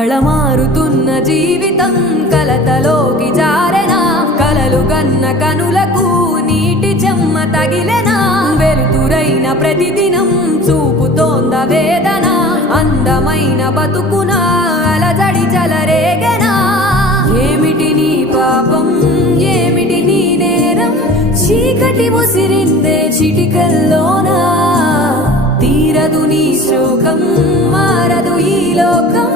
కళమారుతున్న జీవితం కలతలోకి జారెనా, కలలు గన్న కనులకు నీటి చెమ్మ తగిలెనా, వెలుతురైన ప్రతిదినం చూపుతోంద వేదన, అందమైన బతుకున అలజడి చలరేగెనా. ఏమిటి నీ పాపం, ఏమిటి నీ నేరం, చీకటి ముసిరిందే చిటికల్లోనా, తీరదు నీ శోకం, మారదు ఈ లోకం.